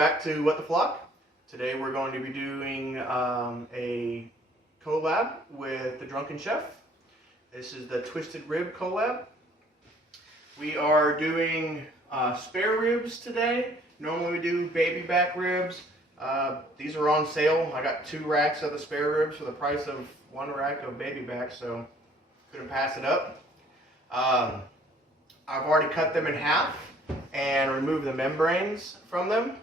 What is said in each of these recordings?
back to What the Flock. Today we're going to be doing a collab with the Drunken Chef. This is the Twisted Rib collab. We are doing spare ribs today. Normally we do baby back ribs. These are on sale. I got 2 racks of the spare ribs for the price of 1 rack of baby back, so couldn't pass it up. I've already cut them in half and removed the membranes from them.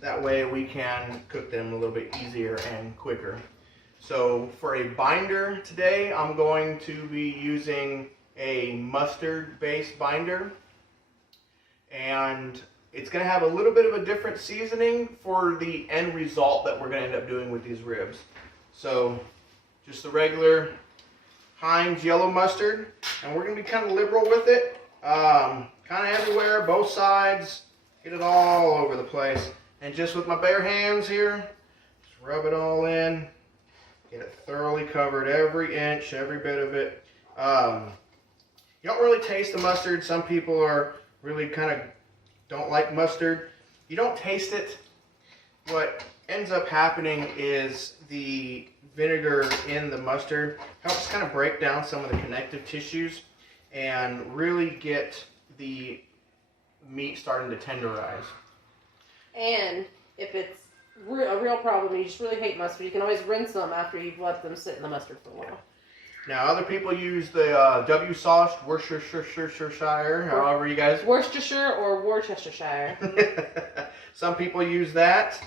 That way we can cook them a little bit easier and quicker. So for a binder today, I'm going to be using a mustard-based binder. And it's going to have a little bit of a different seasoning for the end result that we're going to end up doing with these ribs. So just the regular Heinz yellow mustard, and we're going to be kind of liberal with it, kind of everywhere, both sides, get it all over the place. And just with my bare hands here, just rub it all in, get it thoroughly covered, every inch, every bit of it. You don't really taste the mustard. Some people are really kind of don't like mustard. You don't taste it. What ends up happening is the vinegar in the mustard helps kind of break down some of the connective tissues and really get the meat starting to tenderize. And if it's a real problem, you just really hate mustard, you can always rinse them after you've let them sit in the mustard for a while. Now, other people use the W sauce, Worcestershire, however you guys... Worcestershire or Worcestershire. Some people use that.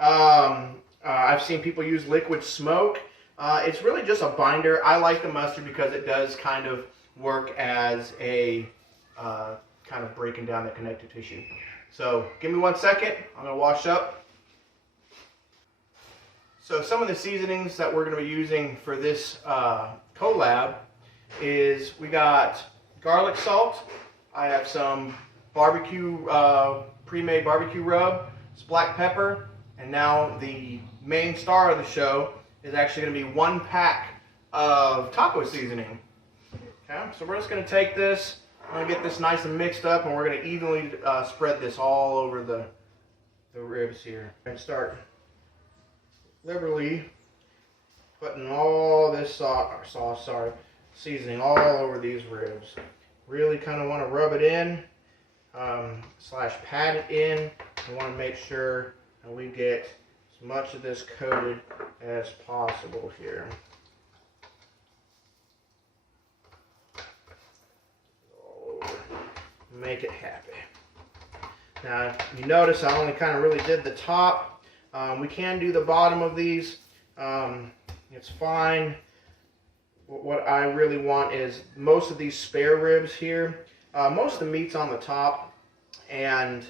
I've seen people use liquid smoke. It's really just a binder. I like the mustard because it does kind of work as a kind of breaking down the connective tissue. So give me 1 second. I'm going to wash up. So some of the seasonings that we're going to be using for this collab is we got garlic salt. I have some barbecue, pre-made barbecue rub. It's black pepper. And now the main star of the show is actually going to be 1 pack of taco seasoning. Okay, so we're just going to take this, I'm going to get this nice and mixed up, and we're going to evenly spread this all over the ribs here. And start liberally putting all this seasoning all over these ribs. Really kind of want to rub it in, slash pat it in. I want to make sure and we get as much of this coated as possible here. All over. Make it happy. Now, you notice I only kind of really did the top. We can do the bottom of these. It's fine. What I really want is most of these spare ribs here. Most of the meat's on the top, and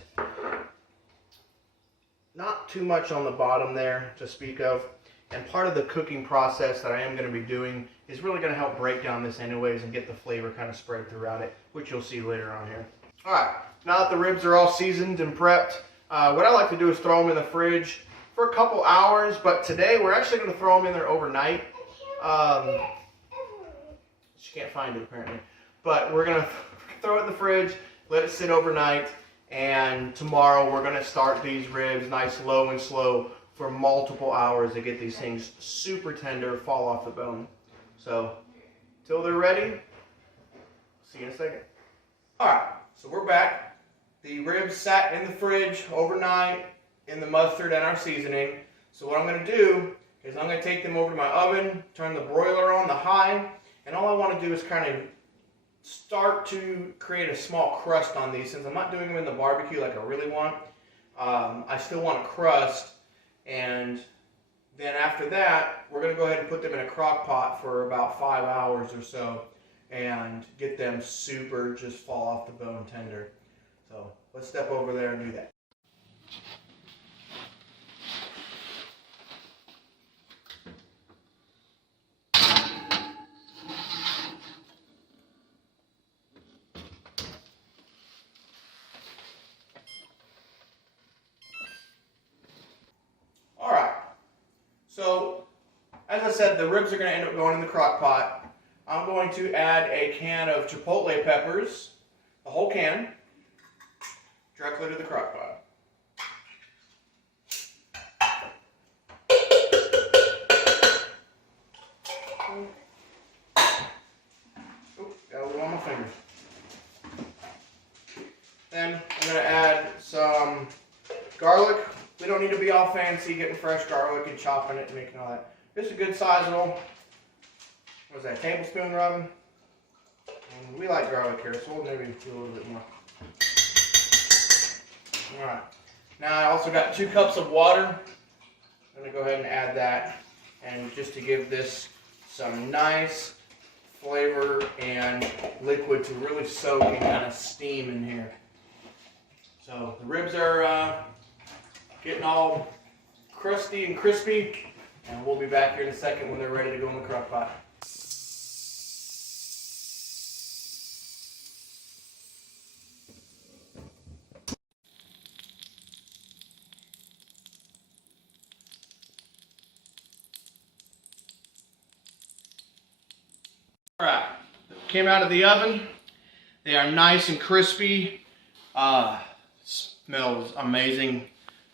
not too much on the bottom there to speak of. And part of the cooking process that I am going to be doing is really going to help break down this anyways and get the flavor kind of spread throughout it, which you'll see later on here. Alright, now that the ribs are all seasoned and prepped, what I like to do is throw them in the fridge for a couple hours, but today we're actually going to throw them in there overnight. She can't find it apparently. But we're going to throw it in the fridge, let it sit overnight, and tomorrow we're going to start these ribs nice low and slow for multiple hours to get these things super tender, fall off the bone. So, till they're ready, see you in a second. Alright, so we're back. The ribs sat in the fridge overnight in the mustard and our seasoning. So what I'm going to do is I'm going to take them over to my oven, turn the broiler on the high, and all I want to do is kind of start to create a small crust on these. Since I'm not doing them in the barbecue like I really want, I still want a crust. And then after that, we're going to go ahead and put them in a crock pot for about 5 hours or so and get them super just fall off the bone tender. So let's step over there and do that. So, as I said, the ribs are going to end up going in the crock pot. I'm going to add a can of chipotle peppers, the whole can. directly to the crock pot. Oop, got a little on my fingers. Then I'm going to add some garlic. We don't need to be all fancy getting fresh garlic and chopping it and making all that. Just a good size little, what is that, tablespoon rubbing? And we like garlic here, so we'll maybe do a little bit more. Alright, now I also got 2 cups of water. I'm going to go ahead and add that, and just to give this some nice flavor and liquid to really soak and kind of steam in here. So the ribs are getting all crusty and crispy, and we'll be back here in a second when they're ready to go in the crock pot. Alright, came out of the oven. They are nice and crispy. Smells amazing.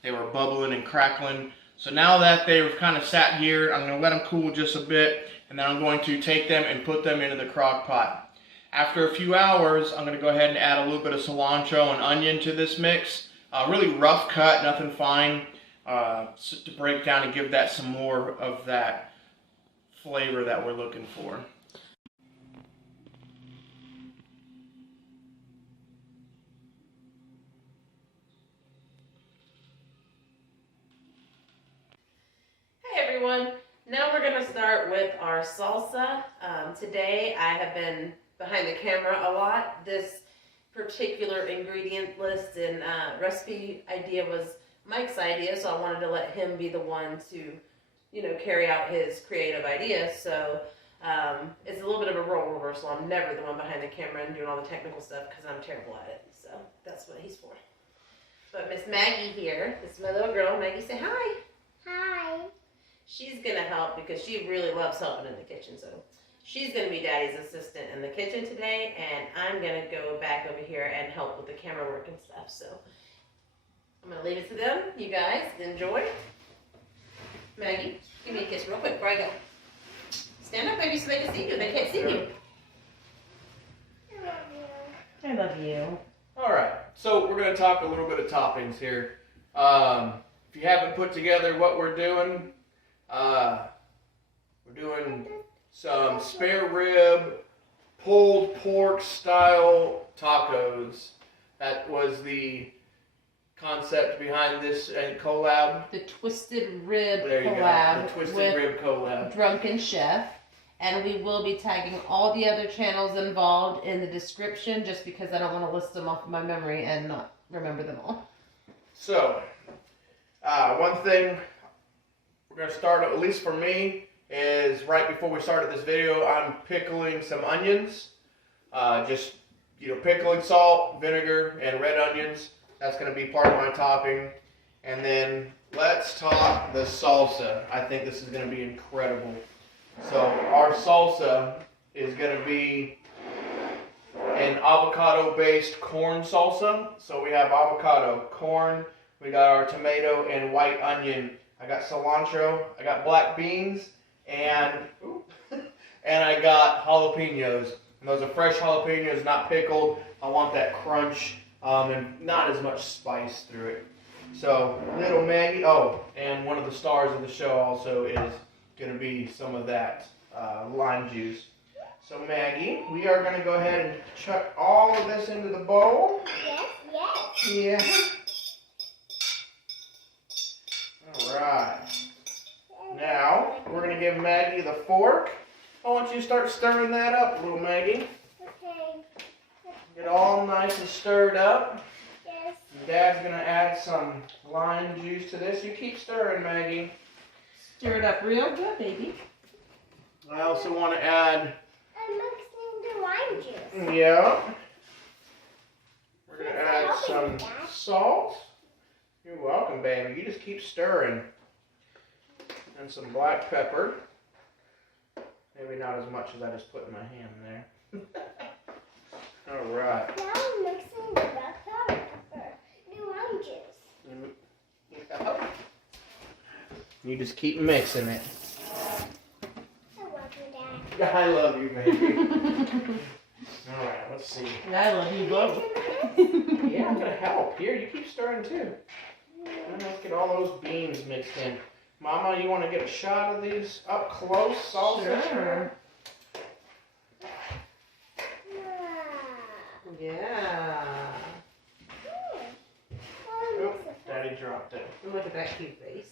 They were bubbling and crackling. So now that they've kind of sat here, I'm going to let them cool just a bit, and then I'm going to take them and put them into the crock pot. After a few hours, I'm going to go ahead and add a little bit of cilantro and onion to this mix. Really rough cut, nothing fine, to break down and give that some more of that flavor that we're looking for. Now we're going to start with our salsa. Today I have been behind the camera a lot. This particular ingredient list and recipe idea was Mike's idea, so I wanted to let him be the one to, carry out his creative idea. So it's a little bit of a role reversal. I'm never the one behind the camera and doing all the technical stuff because I'm terrible at it. So that's what he's for. But Miss Maggie here, this is my little girl. Maggie, say hi. Hi. She's going to help because she really loves helping in the kitchen. So she's going to be Daddy's assistant in the kitchen today, and I'm going to go back over here and help with the camera work and stuff. So I'm going to leave it to them. You guys enjoy. Maggie, give me a kiss real quick before I go. Stand up, baby, so they can see you. They can't see you. I love you. I love you. All right, so we're going to talk a little bit of toppings here. If you haven't put together what we're doing some spare rib, pulled pork style tacos. That was the concept behind this collab. The Twisted Rib There you Collab go. The Twisted with Rib Collab. Drunken Chef. And we will be tagging all the other channels involved in the description just because I don't want to list them off of my memory and not remember them all. So, one thing we're going to start, at least for me, is right before we started this video, I'm pickling some onions. Just, pickling salt, vinegar, and red onions. That's going to be part of my topping. And then let's talk the salsa. I think this is going to be incredible. So our salsa is going to be an avocado-based corn salsa. So we have avocado, corn, we got our tomato and white onion. I got cilantro, I got black beans, and I got jalapenos. And those are fresh jalapenos, not pickled. I want that crunch and not as much spice through it. So little Maggie, and one of the stars of the show also is going to be some of that lime juice. So Maggie, we are going to go ahead and chuck all of this into the bowl. Yes. Yeah. Alright. Now, we're going to give Maggie the fork. I want you to start stirring that up, little Maggie. Okay. Get all nice and stirred up. Yes. And Dad's going to add some lime juice to this. You keep stirring, Maggie. Stir it up real good, baby. I also want to add... I'm mixing the lime juice. Yeah. We're going to add Helping some me, Dad. salt. You're welcome, baby. You just keep stirring. And some black pepper. Maybe not as much as I just put in my hand there. Alright. Now I'm mixing the black pepper. You just keep mixing it. I love you, Dad. I love you, baby. Alright, let's see. I love you both. Yeah, I'm gonna help. Here, you keep stirring too. And let's get all those beans mixed in. Mama, you want to get a shot of these up close salsa? Sure. Yeah. Oh, Daddy dropped it. Look at that cute face.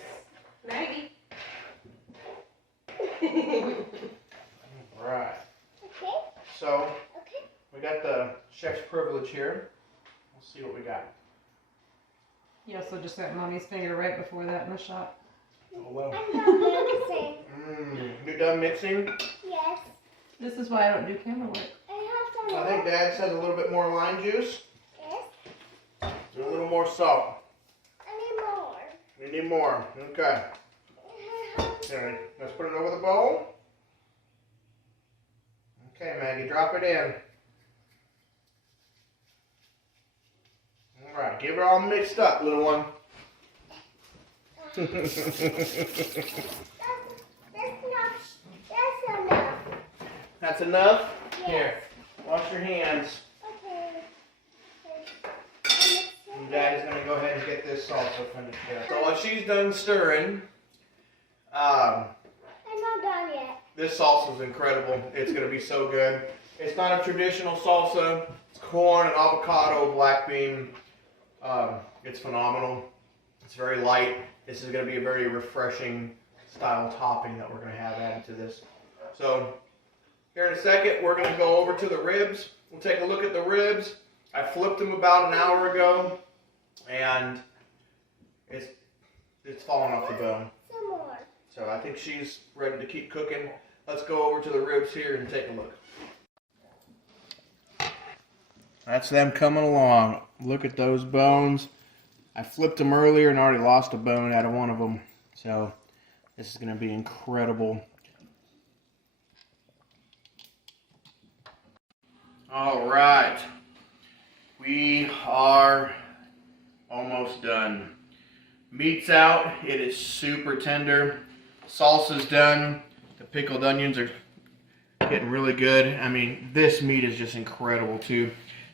Maggie. Right. Okay. So, Okay. we got the chef's privilege here. We'll see what we got. You also just got Mommy's finger right before that in the shot. Oh, well. I'm not mixing. You done mixing? Yes. This is why I don't do camera work. I have some I think Dad says a little bit more lime juice. Yes. And a little more salt. I need more. You need more. Okay. Here, let's put it over the bowl. Okay, Maggie, drop it in. Alright, give it all mixed up, little one. That's enough. That's enough? Yes. Here, wash your hands. Okay. And Daddy's going to go ahead and get this salsa finished here. So while she's done stirring, I'm not done yet. this salsa is incredible. It's going to be so good. It's not a traditional salsa. It's corn and avocado, black bean. It's phenomenal. It's very light. This is going to be a very refreshing style topping that we're going to have added to this. So here in a second, we're going to go over to the ribs. We'll take a look at the ribs. I flipped them about an hour ago, and it's falling off the bone. Some more. So I think she's ready to keep cooking. Let's go over to the ribs here and take a look. That's them coming along. Look at those bones. I flipped them earlier and already lost a bone out of one of them. So this is going to be incredible. All right. We are almost done. Meat's out. It is super tender. Salsa's done. The pickled onions are getting really good. I mean, this meat is just incredible too.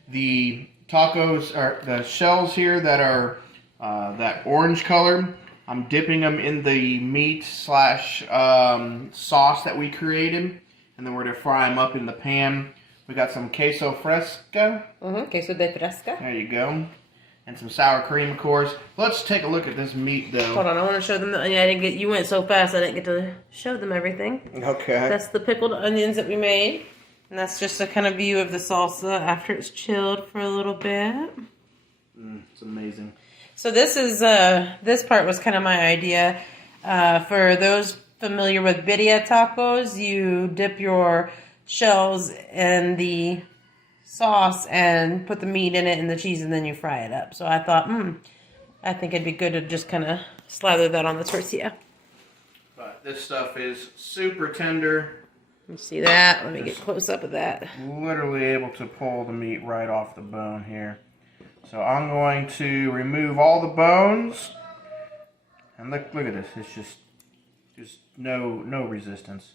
The tacos are the shells here that are that orange color. I'm dipping them in the meat slash sauce that we created, and then we're gonna fry them up in the pan. We got some queso fresca. Queso de fresca. There you go. And some sour cream, of course. Let's take a look at this meat, though. Hold on, I want to show them. I didn't get. You went so fast, I didn't get to show them everything. Okay. That's the pickled onions that we made, and that's just a kind of view of the salsa after it's chilled for a little bit. It's amazing. So this is this part was kind of my idea. For those familiar with birria tacos, you dip your shells in the sauce and put the meat in it and the cheese, and then you fry it up. So I thought, I think it'd be good to just kind of slather that on the tortilla. But this stuff is super tender. You see that? Let me get close up of that. Literally able to pull the meat right off the bone here. So I'm going to remove all the bones. And look at this. It's just no resistance.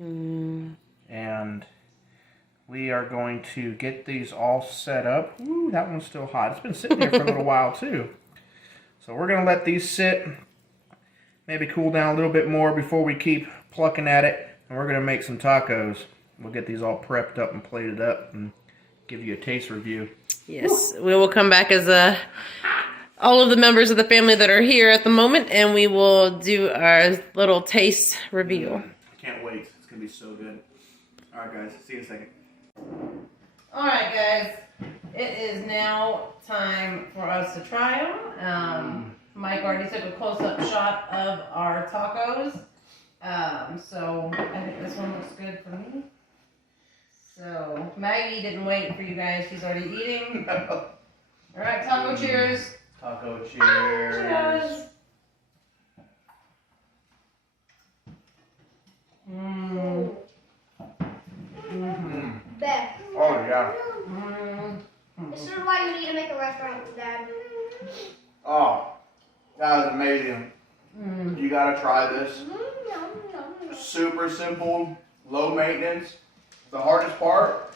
And we are going to get these all set up. Ooh, that one's still hot. It's been sitting there for a little while too. So we're going to let these sit, maybe cool down a little bit more before we keep plucking at it. And we're going to make some tacos. We'll get these all prepped up and plated up and give you a taste review. Yes, we will come back as all of the members of the family that are here at the moment, and we will do our little taste review. Can't wait. It's going to be so good. All right, guys. See you in a second. All right, guys. It is now time for us to try them. Mike already took a close-up shot of our tacos. So I think this one looks good for me. So Maggie didn't wait for you guys. She's already eating. All right, taco cheers. Taco cheers. Cheers. Beth. Oh, yeah. This is why you need to make a restaurant, Dad. Oh, That was amazing. Mm. You gotta try this. Mm-hmm. Super simple, low maintenance. The hardest part,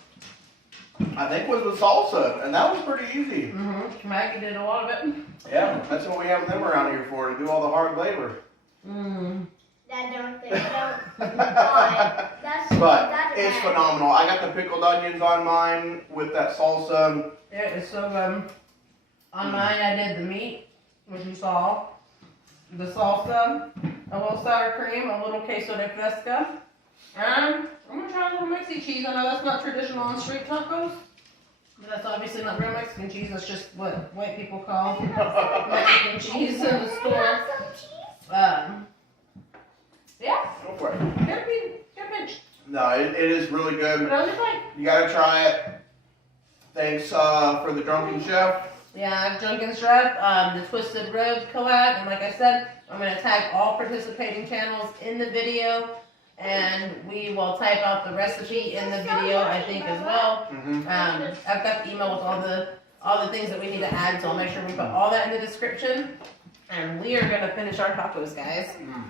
I think, was the salsa, and that was pretty easy. Mm-hmm. Maggie did a lot of it. Yeah, that's what we have them around here for, to do all the hard labor. Mm. That don't think don't. But That's it's bad. phenomenal. I got the pickled onions on mine with that salsa. It is so good. On mine, I did the meat, which you saw, the salsa, a little sour cream, a little queso de fresca, and I'm gonna try a little Mexi cheese. I know that's not traditional on street tacos, but that's obviously not real Mexican cheese. That's just what white people call Mexican cheese in the store. Some cheese? Yeah, Go for it. get a pinch. No, it is really Put good. it on your plate. You gotta try it. Thanks for the Drunken Chef. Yeah, Junkin Chef, the Twisted Road collab, and like I said, I'm gonna tag all participating channels in the video, and we will type out the recipe in the video, I think, as well. Mm-hmm. I've got the email with all the things that we need to add, so I'll make sure we put all that in the description. And we are gonna finish our tacos, guys. Mm.